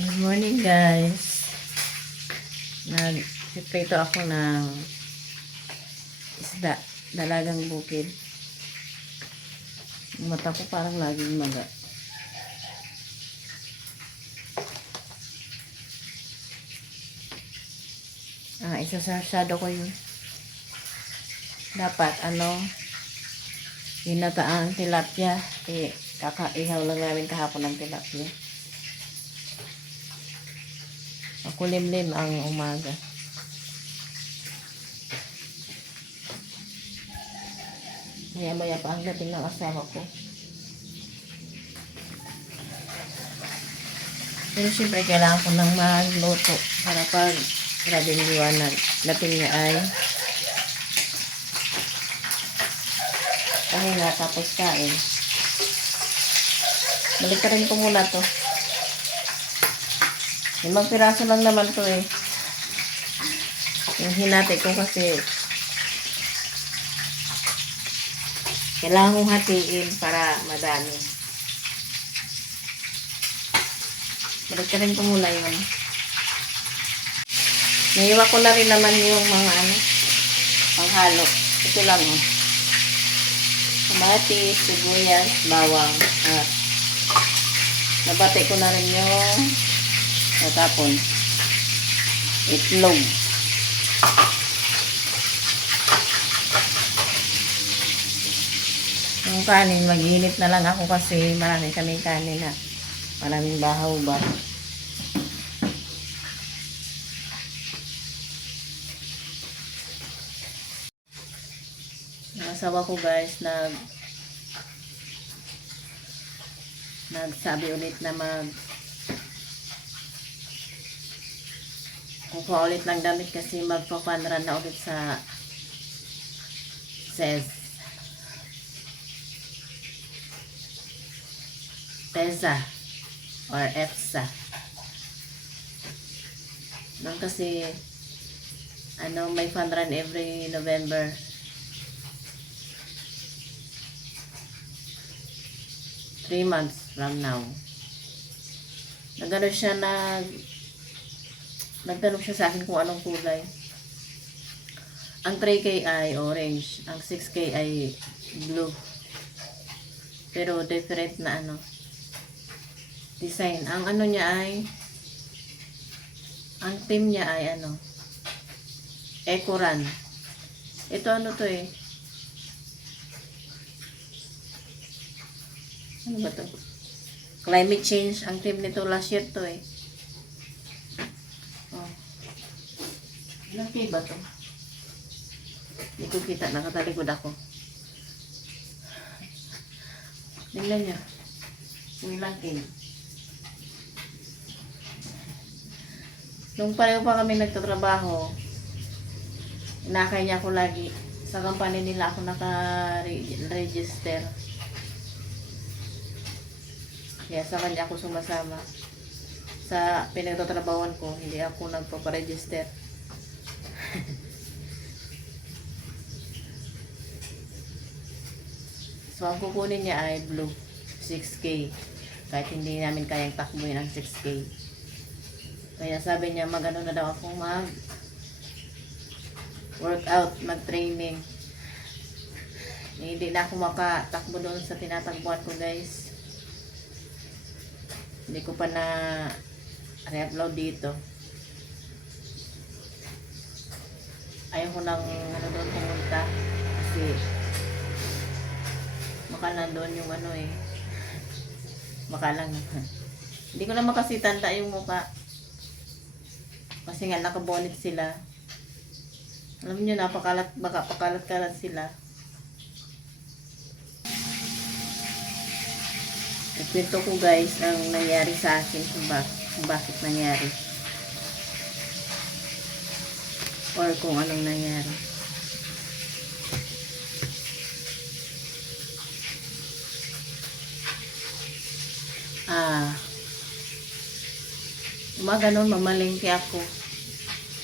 Good morning guys. Nagpiprito ako ng isda, dalagang bukid. Yung mata ko parang laging maga. Isasarsado ko yun. Dapat ginataang tilapia. Kakaihaw lang namin kahapon ng tilapia. Makulimlim ang umaga. Maya-maya pa ang dating ng asawa ko. Pero syempre kailangan ko nang magluto para pag grabing liwanag. Dating niya ay pahinga tapos kain. Balik rin ko muna to. 5 piraso lang naman to eh. Yung hinati ko kasi kailangan kong hatiin para madami. Balik rin ko muna yun. Naiwa ko na rin naman yung mga panghalo. Ito lang oh. Kamatis, sibuyas, bawang. At nabati ko na rin yung natapon. Itlog. Yung kanin, mag-init na lang ako kasi marami kaming kanin na. Maraming bahaw ba. Yung asawa ko guys, nagsabi ulit na kukuha ulit ng damit kasi magpa-funrun na ulit sa PEZA or EPSA. Doon kasi may funrun every November. Three months from now. Nagtanong siya sa akin kung anong kulay. Ang 3K ay orange, ang 6K ay blue. Pero different na design. Ang team niya ay Ecoran. Ito to eh. Ano ba to? Climate change. Ang team nito last year to eh. Ilang K ba to? Hindi ko kita. Nakatalikod ako. Tingnan nyo. Kung ilang K. Nung pareho pa kami nagtatrabaho, inakay niya ako lagi. Sa company nila ako naka-register. Kaya sa kanya ako sumasama. Sa pinagtatrabawan ko, hindi ako nagpaparegister. So, ang kukunin niya ay blue. 6K. Kahit hindi namin kayang takbuhin ang 6K. Kaya sabi niya, na daw ako workout, mag-training. Hindi na ako makatakbo doon sa tinatakbuhan ko guys. Hindi ko pa na re-upload dito. Ayaw ko nang doon pumunta kasi baka nandoon yung baka lang hindi ko naman kasi tanda yung mukha kasi nga nakabonet sila. Alam niyo, baka pakalat-kalat sila. Ikwento ko guys ang nangyari sa akin kung bakit nangyari or kung anong nangyari. Ganun, mamalengke ako.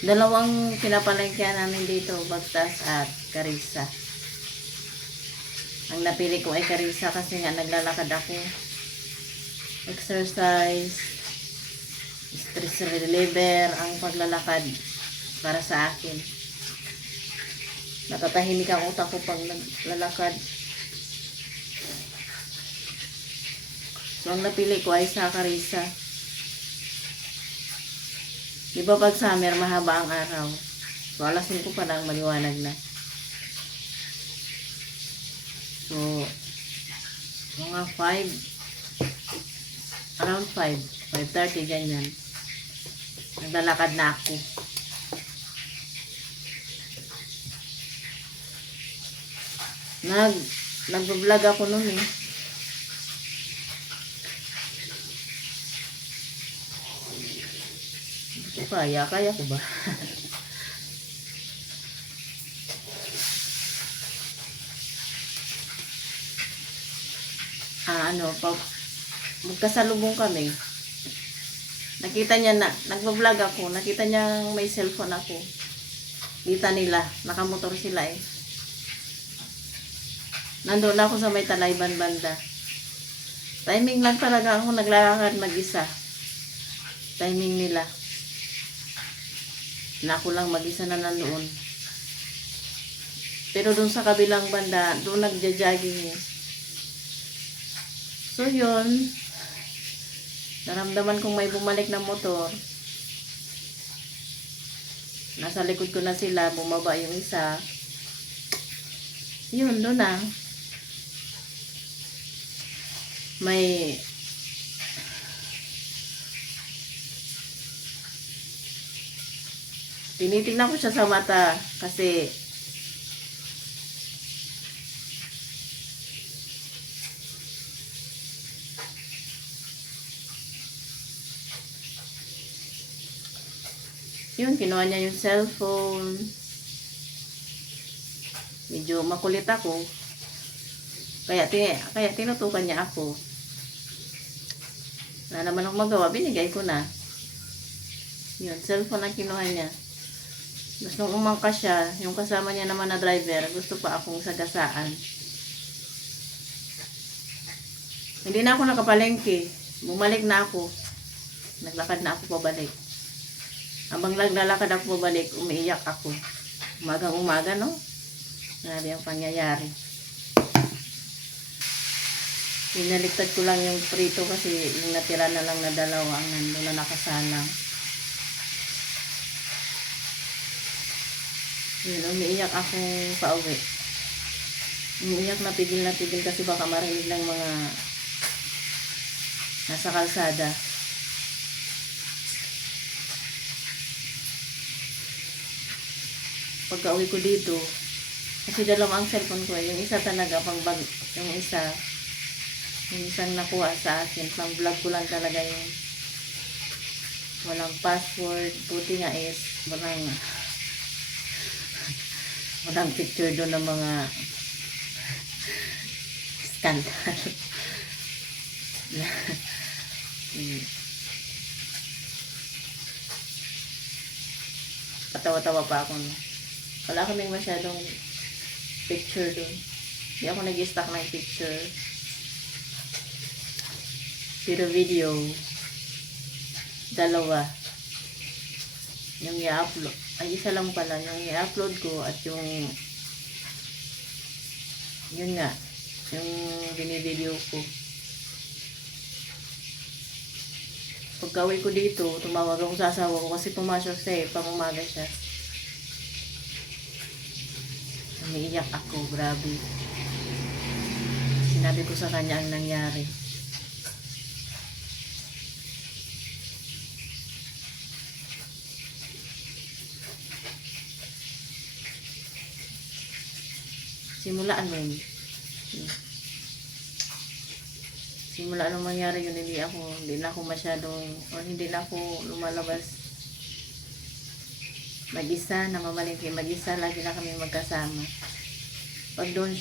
2 pinapalengkehan namin dito, Bagtas at Carissa. Ang napili ko ay Carissa kasi nga naglalakad ako. Exercise, stress reliever ang paglalakad para sa akin. Natatahimik ang utak ko pag naglalakad. So, ang napili ko ay sakarisa. Di ba pag summer, mahaba ang araw? So, alas 5 pa lang, maliwanag na. So, mga 5, around 5:30, ganyan. Naglalakad na ako. Nag-vlog ako noon eh. Kaya ko ba? Magkasalubong kami. Nakita niya na, nagbablog ako, nakita niya may cellphone ako. Kita nila, nakamotor sila eh. Nandun ako sa may Talayban banda. Timing lang talaga ako naglalakad mag-isa. Timing nila. Na ako lang mag-isa na nandoon. Pero doon sa kabilang banda, doon nagja-jogging eh. So yun, naramdaman kong may bumalik na motor. Nasa likod ko na sila, bumaba yung isa. Yun, doon na. May tinitingnan ko siya sa mata kasi yun, kinuha niya yung cellphone. Medyo makulit ako. Kaya tinutukan niya ako. Wala naman akong magawa, binigay ko na. Yun, cellphone ang kinuha niya. Tapos nung umangkas siya, yung kasama niya naman na driver, gusto pa akong sagasaan. Hindi na ako nakapalengke. Bumalik na ako. Naglakad na ako pabalik. Habang naglalakad ako pabalik, umiiyak ako. Umagang-umaga, no? Grabe ang pangyayari. Pinaligtad ko lang yung prito kasi yung natira na lang na dalawa ang nandun na nakasalang. Yun, umiiyak akong pauwi. Umiiyak na tigil kasi baka marinig ng mga nasa kalsada. Pagka-uwi ko dito, kasi dalawa ang cellphone ko, yung isa talaga pang bag, yung isang nakuha sa akin, pang vlog ko lang talaga yung walang password, buti nga is walang picture doon ng mga scandal. Patawa-tawa pa ako, no? Wala kaming masyadong picture doon. Hindi ako nag-stock ng picture. Pero video, dalawa. Yung i-upload, ay isa lang pala, yung i-upload ko at yung yun nga, yung binivideo ko. Pagka-uwi ko dito, tumawag ako sa asawa ko kasi pumasok siya eh, pang-umaga siya. Umiiyak ako, grabe. Sinabi ko sa kanya ang nangyari. Simulaan mo yun. Simula nung mangyari yun, hindi na ako masyadong, o hindi na ako lumalabas mag-isa, namamalingki mag-isa, lagi na kami magkasama. Pag doon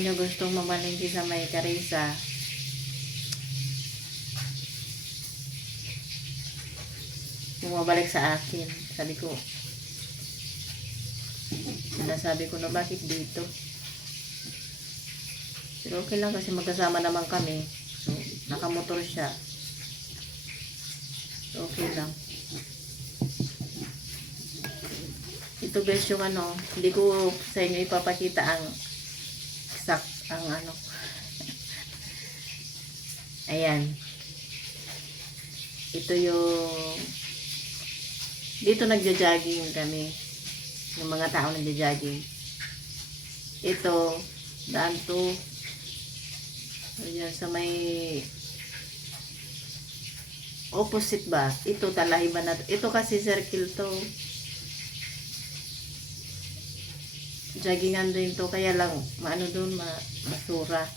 niya gustong mamalingki sa may Karisa, bumabalik sa akin. Sinasabi ko na bakit dito. Pero okay lang kasi magkasama naman kami. Nakamotor siya. So, okay lang. Ito guys yung ano, hindi ko sa inyo ipapakita ang exact, ang ano. Ayan. Ito yung, dito nagja-jogging kami. Yung mga tao nagja-jogging. Ito, daan to. Ayan, sa may opposite ba? Ito, talahiban na to. Ito kasi circle to. Joggingan din to. Kaya lang, maano doon, basura.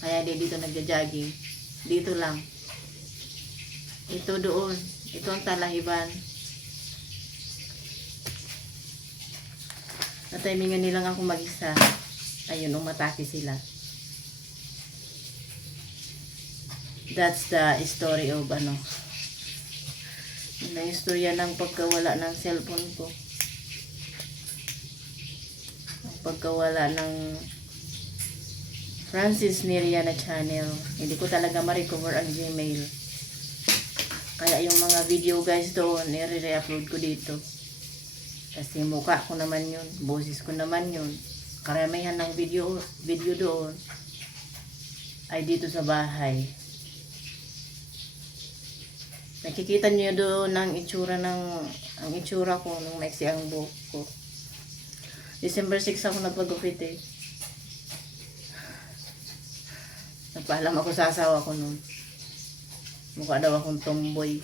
Kaya dito nagja-jogging. Dito lang. Ito doon. Ito ang talahiban. Natimingan nilang ako mag-isa. Ayun, umatake sila. That's the story of ano. Yun ang istorya ng pagkawala ng cellphone ko. Ang pagkawala ng Francis Neriana channel. Hindi ko talaga ma-recover ang Gmail. Kaya yung mga video guys doon, i-re-upload ko dito. Kasi mukha ko naman yun, boses ko naman yun. Karamihan ng video doon ay dito sa bahay. Nakikita niyo doon ang itsura ko nung maiksi ang buhok ko. December 6 ako nagpagupit eh. Nagpaalam ako sa asawa ko noon. Mukha daw akong tomboy.